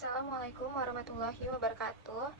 Assalamualaikum warahmatullahi wabarakatuh.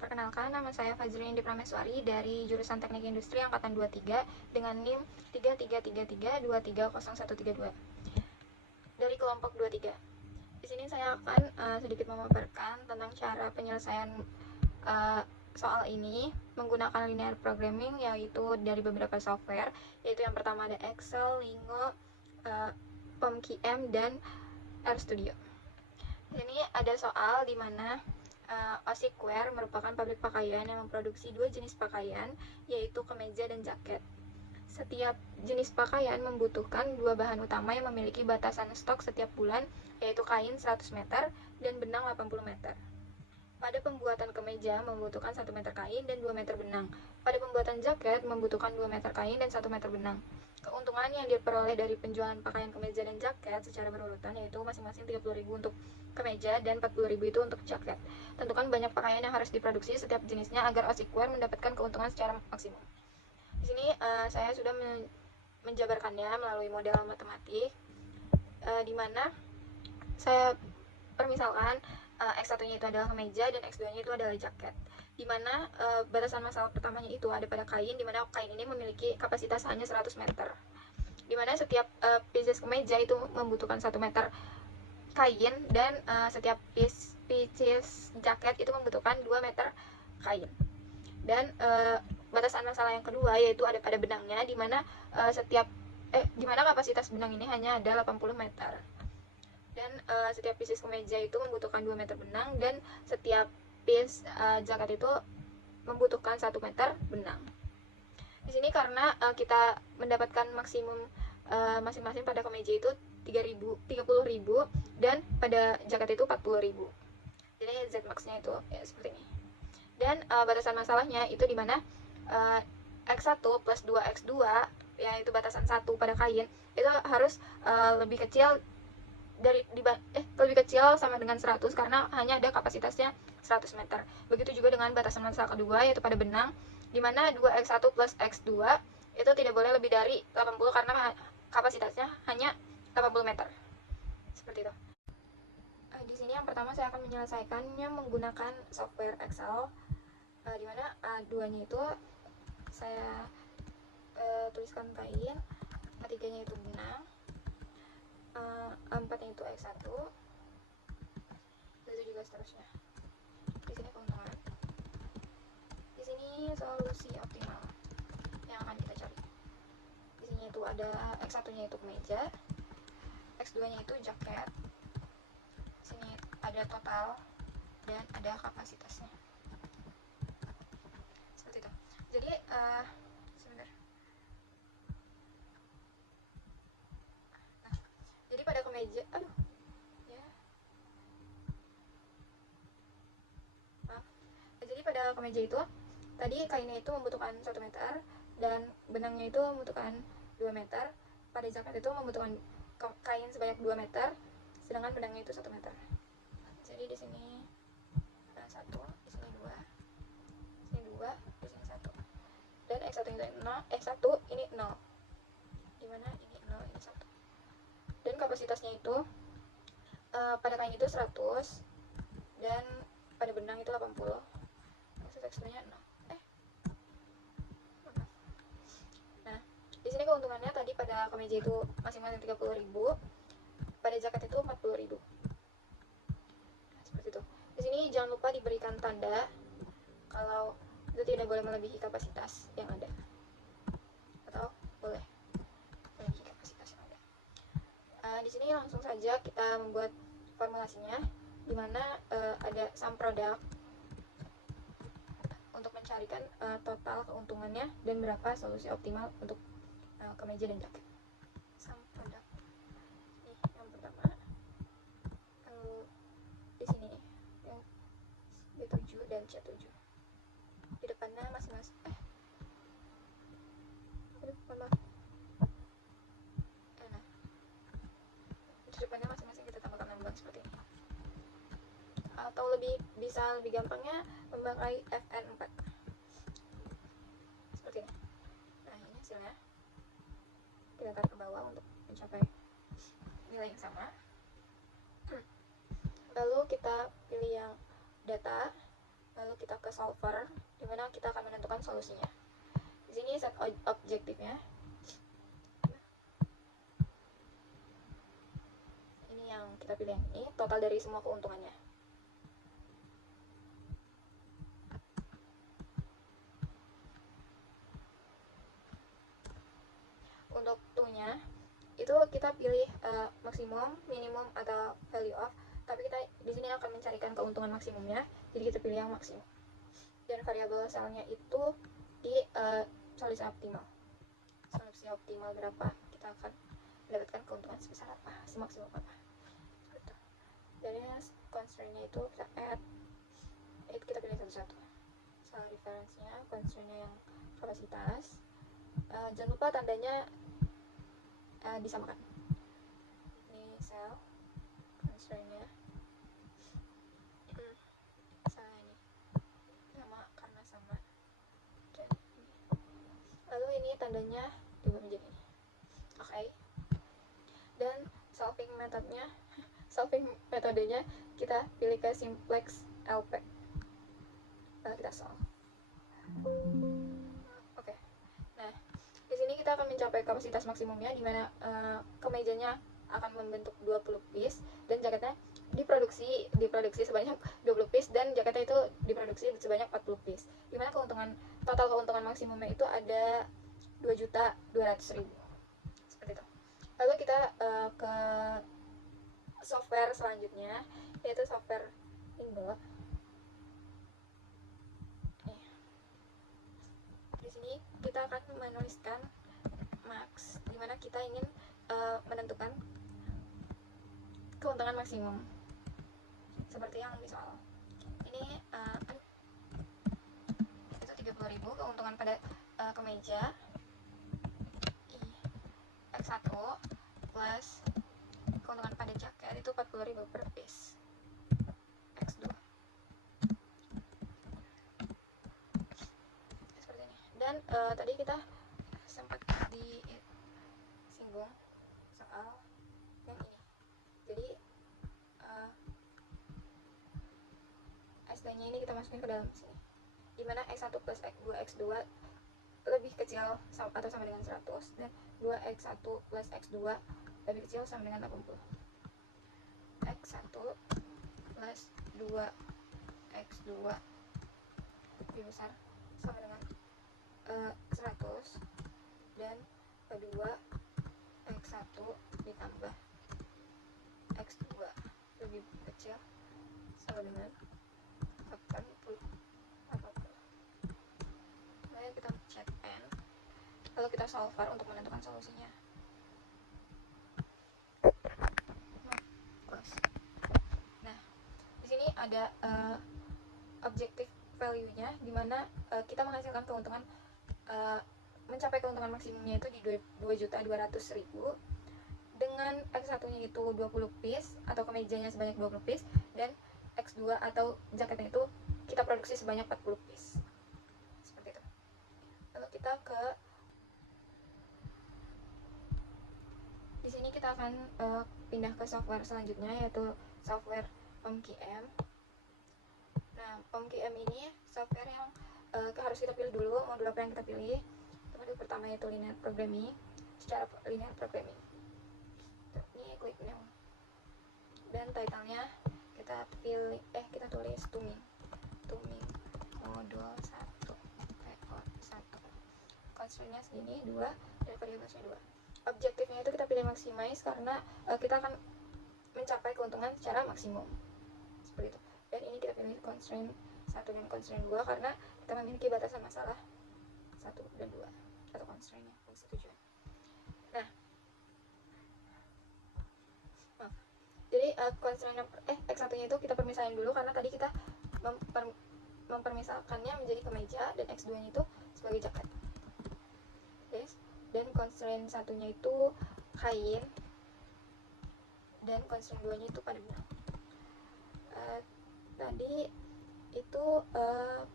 Perkenalkan, nama saya Fajrin Indi Prameswari dari jurusan Teknik Industri angkatan 23 dengan NIM 3333230132 dari kelompok 23. Di sini saya akan sedikit memaparkan tentang cara penyelesaian soal ini menggunakan linear programming, yaitu dari beberapa software, yaitu yang pertama ada Excel, Lingo, POMQM, dan RStudio. Di sini ada soal di mana Osikwear merupakan pabrik pakaian yang memproduksi dua jenis pakaian, yaitu kemeja dan jaket. Setiap jenis pakaian membutuhkan dua bahan utama yang memiliki batasan stok setiap bulan, yaitu kain 100 meter dan benang 80 meter. Pada pembuatan kemeja membutuhkan 1 meter kain dan 2 meter benang. Pada pembuatan jaket membutuhkan 2 meter kain dan 1 meter benang. Keuntungan yang diperoleh dari penjualan pakaian kemeja dan jaket secara berurutan yaitu masing-masing 30.000 untuk kemeja dan 40.000 itu untuk jaket. Tentukan banyak pakaian yang harus diproduksi setiap jenisnya agar Osikwear mendapatkan keuntungan secara maksimum. Di sini saya sudah menjabarkannya melalui model matematik, di mana saya permisalkan X1-nya itu adalah kemeja dan X2-nya itu adalah jaket. Dimana batasan masalah pertamanya itu ada pada kain, dimana kain ini memiliki kapasitas hanya 100 meter. Dimana setiap pieces kemeja itu membutuhkan 1 meter kain dan setiap pieces jaket itu membutuhkan 2 meter kain. Dan batasan masalah yang kedua yaitu ada pada benangnya, dimana dimana kapasitas benang ini hanya ada 80 meter. Dan setiap pieces kemeja itu membutuhkan 2 meter benang dan setiap piece jaket itu membutuhkan 1 meter benang. Di sini karena kita mendapatkan maksimum masing-masing pada kemeja itu 30.000 dan pada jaket itu 40.000. Jadi Z max-nya itu ya seperti ini. Dan batasan masalahnya itu dimana X1 plus 2X2 yaitu batasan 1 pada kain itu harus lebih kecil lebih kecil sama dengan 100 karena hanya ada kapasitasnya 100 meter. Begitu juga dengan batasan masalah kedua yaitu pada benang, di mana 2X1 plus X2 itu tidak boleh lebih dari 80 karena kapasitasnya hanya 80 meter. Seperti itu. Di sini yang pertama saya akan menyelesaikannya menggunakan software Excel, di mana A2-nya itu saya tuliskan kain, A3-nya itu benang, A4-nya itu X1, begitu juga seterusnya. Di sini keuntungan, di sini solusi optimal yang akan kita cari. Di sini itu ada X1-nya itu kemeja, X2-nya itu jaket, di sini ada total dan ada kapasitasnya. Seperti itu. Jadi sebentar. Jadi pada kemeja, Jadi pada kemeja itu tadi kainnya itu membutuhkan 1 meter dan benangnya itu membutuhkan 2 meter. Pada jaket itu membutuhkan kain sebanyak 2 meter, sedangkan benangnya itu 1 meter. Jadi di sini ada 1, di sini 2, di sini 2, di sini 1. Dan X1 ini 0, X1 ini 0. Dimana ini 0, ini 1. Dan kapasitasnya itu pada kain itu 100 dan pada benang itu 80. X2-nya 0. Nah, di sini keuntungannya tadi pada kemeja itu masing-masing 30.000, pada jaket itu 40.000. Nah, seperti itu. Di sini jangan lupa diberikan tanda kalau itu tidak boleh melebihi kapasitas yang ada, atau boleh melebihi kapasitas yang ada. Di sini langsung saja kita membuat formulasinya, di mana ada sum product untuk mencarikan total keuntungannya dan berapa solusi optimal untuk kemeja dan jaket. Sum product. Ini yang pertama. Di sini yang B7 dan C7. Di depannya masing-masing di depannya masing-masing kita tambahkan 16 seperti ini. Atau bisa lebih gampangnya memakai FN4 seperti ini. Nah, ini hasilnya kita tarik ke bawah untuk mencapai nilai yang sama. Lalu kita pilih yang data, lalu kita ke solver, dimana kita akan menentukan solusinya. Di sini set objektifnya. Ini yang kita pilih, yang ini total dari semua keuntungannya. Untuk to-nya itu kita pilih maksimum, minimum, atau value of. Tapi kita di sini akan mencarikan keuntungan maksimumnya, jadi kita pilih yang maksimum. Dan variabel selnya itu di solusi optimal. Solusi optimal berapa, kita akan mendapatkan keuntungan sebesar apa, semaksimum apa. Gitu. Jadi constraint-nya itu kita add, itu kita pilih satu-satu. Soal reference-nya, constraint-nya yang kapasitas. Jangan lupa tandanya disamakan. Ini sel constraint-nya. Salah ini sama karena sama. Dan ini. Lalu ini tandanya diubah menjadi ini. Oke. Dan solving metodenya kita pilih ke simplex LP. Lalu kita solve. Oke. Nah, di sini kita akan mencapai kapasitas maksimumnya, di mana kemejanya akan membentuk 20 piece dan jaketnya diproduksi sebanyak 20 piece, dan jaketnya itu diproduksi sebanyak 40 piece. Di mana total keuntungan maksimumnya itu ada 2.200.000. Seperti itu. Lalu kita ke software selanjutnya, yaitu software Inbot. Di sini kita akan menuliskan max, dimana kita ingin menentukan keuntungan maksimum seperti yang di soal ini. Itu 30.000 keuntungan pada kemeja X1 plus keuntungan pada jaket itu 40.000 per piece X2. Seperti ini. Dan tadi kita sempat disinggung soal yang ini. Jadi SD-nya ini kita masukin ke dalam sini, dimana X1 plus X2 lebih kecil atau sama dengan 100, dan 2X1 plus X2 lebih kecil sama dengan 80. X1 plus 2X2 lebih besar sama dengan 100, dan kedua X1 ditambah X2 lebih kecil sama dengan 80. Lalu kita chat n, lalu kita solver untuk menentukan solusinya. Nah, di sini ada objective value-nya, dimana kita menghasilkan keuntungan, mencapai keuntungan maksimumnya itu di 2.200.000 dengan X1-nya itu 20 piece atau kemejanya sebanyak 20 piece, dan X2 atau jaketnya itu kita produksi sebanyak 40 piece. Seperti itu. Lalu kita ke di sini kita akan pindah ke software selanjutnya, yaitu software POMQM. Nah, POMQM ini software yang harus kita pilih dulu modul apa yang kita pilih. Modul pertama yaitu linear programming, secara linear programming. Ini klik new, dan title-nya kita pilih kita tulis Tuming modul 1 record 1. Constraint-nya segini 2 dan variabelnya 2. Objektifnya itu kita pilih maximize karena kita akan mencapai keuntungan secara maksimum. Seperti itu. Dan ini kita pilih constraint 1 dan constraint 2 karena kita memiliki batasan masalah 1 dan 2 atau constraint-nya, fungsi tujuan. Nah, jadi constraint X1-nya itu kita permisalin dulu karena tadi kita mempermisalkannya menjadi kemeja, dan X2-nya itu sebagai jaket. Yes. Dan constraint 1-nya itu kain, dan constraint 2-nya itu pada benang. Tadi itu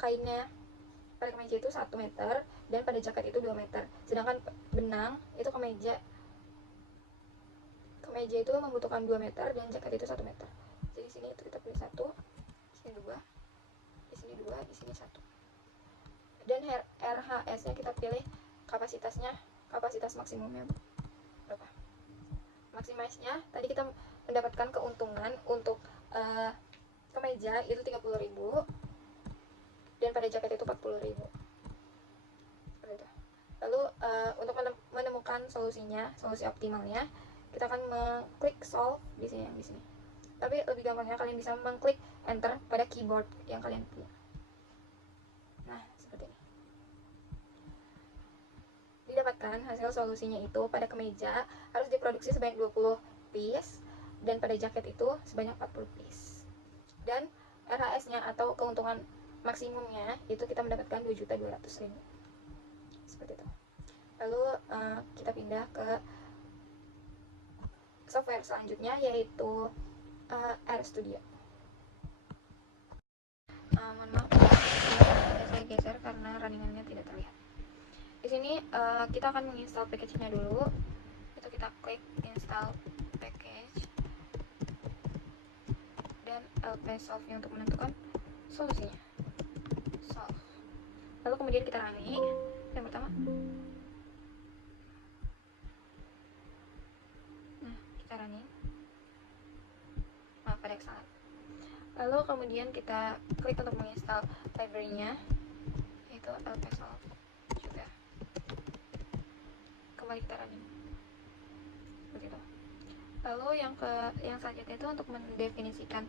kainnya pada kemeja itu 1 meter dan pada jaket itu 2 meter, sedangkan benang itu kemeja itu membutuhkan 2 meter dan jaket itu 1 meter. Jadi sini itu kita pilih 1. 2, di sini 1. Dan RHS-nya kita pilih kapasitas maksimumnya berapa. Maximize-nya tadi kita mendapatkan keuntungan untuk kemeja itu 30.000 dan pada jaket itu 40.000. Seperti itu. Lalu untuk menemukan solusi optimalnya, kita akan mengklik solve di sini, yang di sini. Tapi lebih gampangnya kalian bisa mengklik enter pada keyboard yang kalian punya. Nah, seperti ini. Didapatkan hasil solusinya itu pada kemeja harus diproduksi sebanyak 20 piece dan pada jaket itu sebanyak 40 piece. Dan RHS-nya atau keuntungan maksimumnya itu kita mendapatkan 2.200.000. Seperti itu. Lalu kita pindah ke software selanjutnya, yaitu RStudio. Mohon maaf saya geser karena runningannya tidak terlihat. Di sini kita akan menginstal package-nya dulu. Itu kita klik install package dan LP solve-nya untuk menentukan solusinya. Solve. Lalu kemudian kita running. Yang pertama, nah kita running. Maaf, ada kesalahan. Lalu kemudian kita klik untuk menginstal library-nya, yaitu LP solve juga. Kembali kita running. Begitu. Lalu yang selanjutnya itu untuk mendefinisikan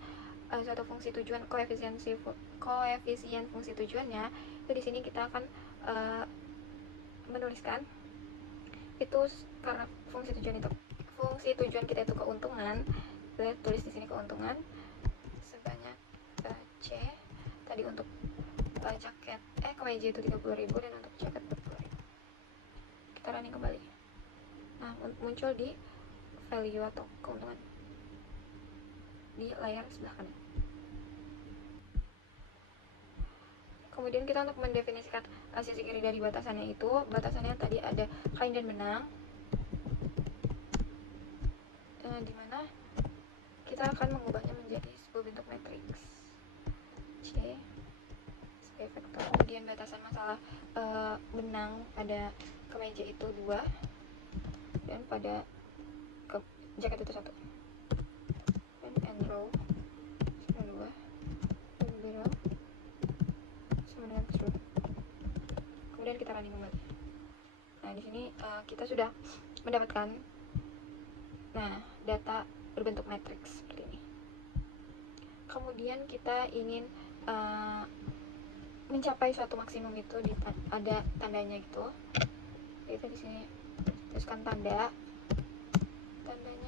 suatu fungsi tujuan, koefisien fungsi tujuannya. Itu di sini kita akan menuliskan itu karena fungsi tujuan kita itu keuntungan. Kita tulis di sini keuntungan sebanyak C. Tadi untuk jaket kemeja itu 30.000 dan untuk jaket 40.000. Kita running kembali. Nah, muncul di value atau keuntungan di layar sebelah kanan. Kemudian kita untuk mendefinisikan sisi kiri dari batasannya itu, batasannya tadi ada kain dan benang, dimana kita akan mengubahnya menjadi sebuah bentuk matriks C sebagai vektor. Kemudian batasan masalah benang pada kemeja itu 2 dan pada jaket itu 1. Dan end row sama 2 dan below sama dengan true. Kemudian kita running kembali. Nah, di sini kita sudah mendapatkan data berbentuk matriks seperti ini. Kemudian kita ingin mencapai suatu maksimum itu ada tandanya gitu. Kita di sini tuliskan tandanya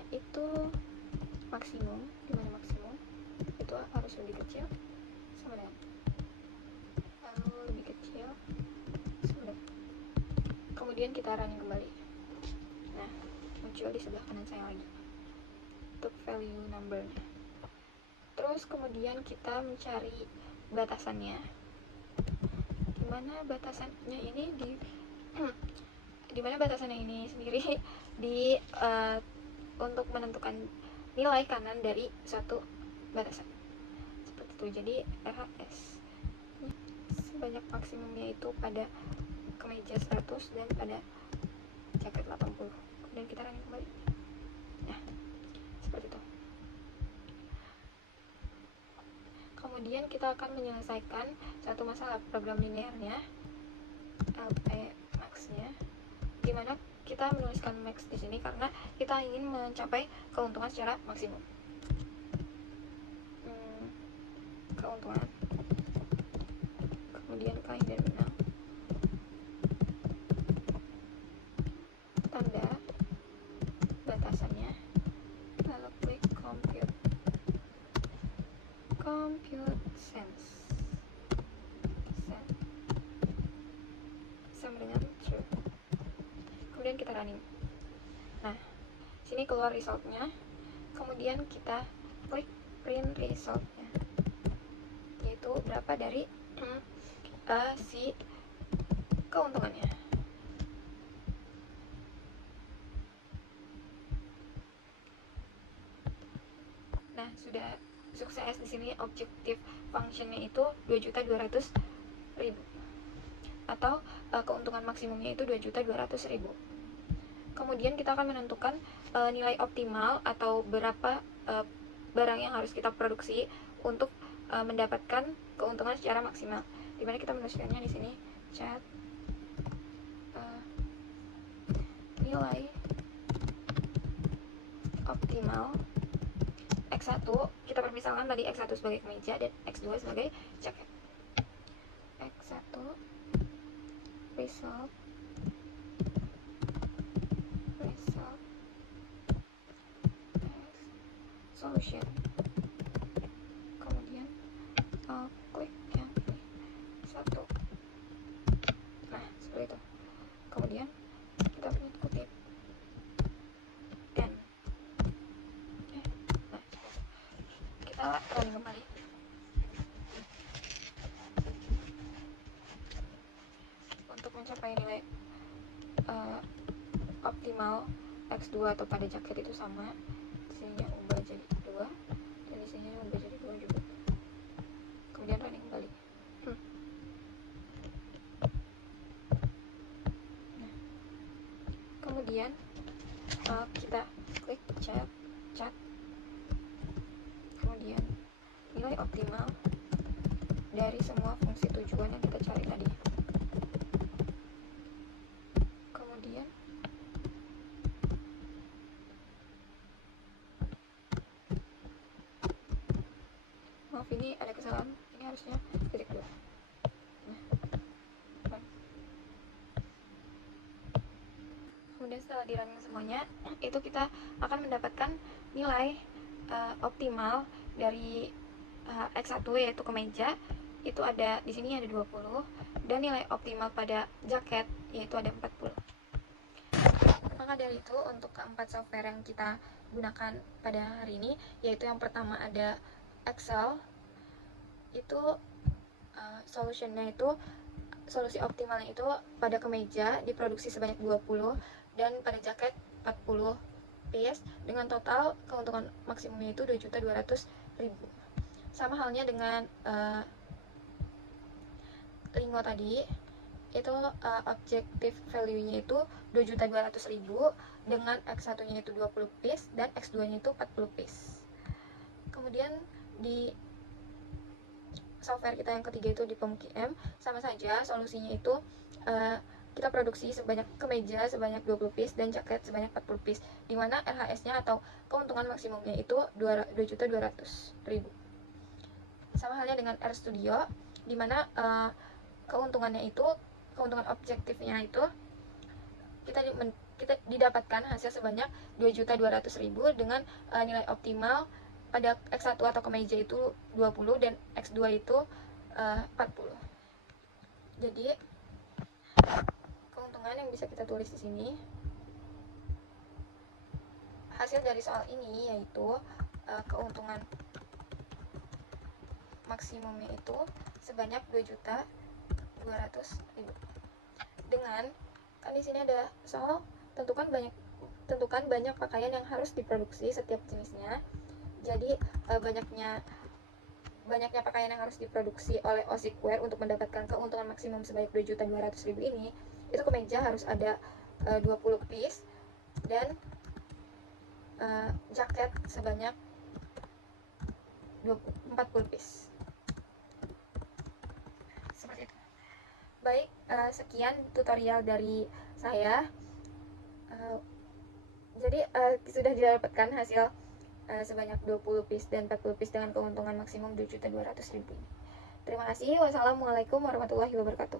itu maksimum, dimana maksimum itu harus lebih kecil sama dengan, lalu lebih kecil sama dengan. Kemudian kita running kembali. Nah, muncul di sebelah kanan saya lagi untuk value numbernya. Terus kemudian kita mencari batasannya, dimana batasannya ini sendiri untuk menentukan nilai kanan dari suatu batasan seperti itu. Jadi RHS sebanyak maksimumnya itu pada kemeja 100 dan pada jaket 80. Kemudian kita running kembali. Nah, seperti itu. Kemudian kita akan menyelesaikan satu masalah program linearnya, LP max-nya, dimana kita menuliskan max di sini karena kita ingin mencapai keuntungan secara maksimum. Keuntungan, kemudian kain dan benang, tanda, batasannya, lalu klik compute sense sama dengan true. Kemudian kita running. Nah, sini keluar resultnya. Kemudian kita klik print resultnya, yaitu berapa dari si keuntungannya. Nah, sudah sukses. Di sini objective functionnya itu 2.200.000 atau keuntungan maksimumnya itu 2.200.000. Kemudian kita akan menentukan nilai optimal atau berapa barang yang harus kita produksi untuk mendapatkan keuntungan secara maksimal. Dimana kita menuliskannya di sini chat nilai optimal X1, kita permisalkan tadi X1 sebagai kemeja dan X2 sebagai jaket. X1 result solution. Kemudian klik yang ini 1. Nah, seperti itu. Kemudian kita kutip n. Nah, kita running kembali. Untuk mencapai nilai optimal X2 atau pada jaket itu sama, sininya ubah jadi 2 dan di sini ubah jadi 2 juga. Kemudian running kembali. Nah, kemudian kita klik chat, kemudian nilai optimal dari semua fungsi tujuan yang kita cari tadi. Kemudian maaf, ini ada kesalahan, ini harusnya titik 2. Nah, kemudian setelah di running semuanya, itu kita akan mendapatkan nilai optimal dari X1 yaitu kemeja, itu ada di sini ada 20, dan nilai optimal pada jaket yaitu ada 40. Maka dari itu, untuk keempat software yang kita gunakan pada hari ini, yaitu yang pertama ada Excel, itu solusinya itu solusi optimalnya itu pada kemeja diproduksi sebanyak 20 dan pada jaket 40 piece dengan total keuntungan maksimumnya itu 2.200.000. Sama halnya dengan Lingo tadi, itu objective value-nya itu 2.200.000 dengan X1 nya itu 20 piece dan X2 nya itu 40 piece. Kemudian di software kita yang ketiga itu di POMQM, sama saja solusinya itu kita produksi sebanyak kemeja sebanyak 20 piece dan jaket sebanyak 40 piece, dimana RHS nya atau keuntungan maksimumnya itu 2.200.000. Sama halnya dengan RStudio, dimana keuntungannya itu, keuntungan objektifnya itu kita didapatkan hasil sebanyak 2.200.000 dengan nilai optimal pada X1 atau kemeja itu 20 dan X2 itu 40. Jadi keuntungan yang bisa kita tulis di sini, hasil dari soal ini yaitu keuntungan maksimumnya itu sebanyak 2.200.000. Dengan kan di sini ada soal tentukan banyak pakaian yang harus diproduksi setiap jenisnya. Jadi banyaknya pakaian yang harus diproduksi oleh Osikwear untuk mendapatkan keuntungan maksimum sebanyak 2.200.000 ini, itu kemeja harus ada 20 piece dan jaket sebanyak 40 piece. Seperti itu. Baik, sekian tutorial dari saya. Jadi sudah didapatkan hasil sebanyak 20 piece dan 40 piece dengan keuntungan maksimum 2.200.000 ini. Terima kasih. Wassalamualaikum warahmatullahi wabarakatuh.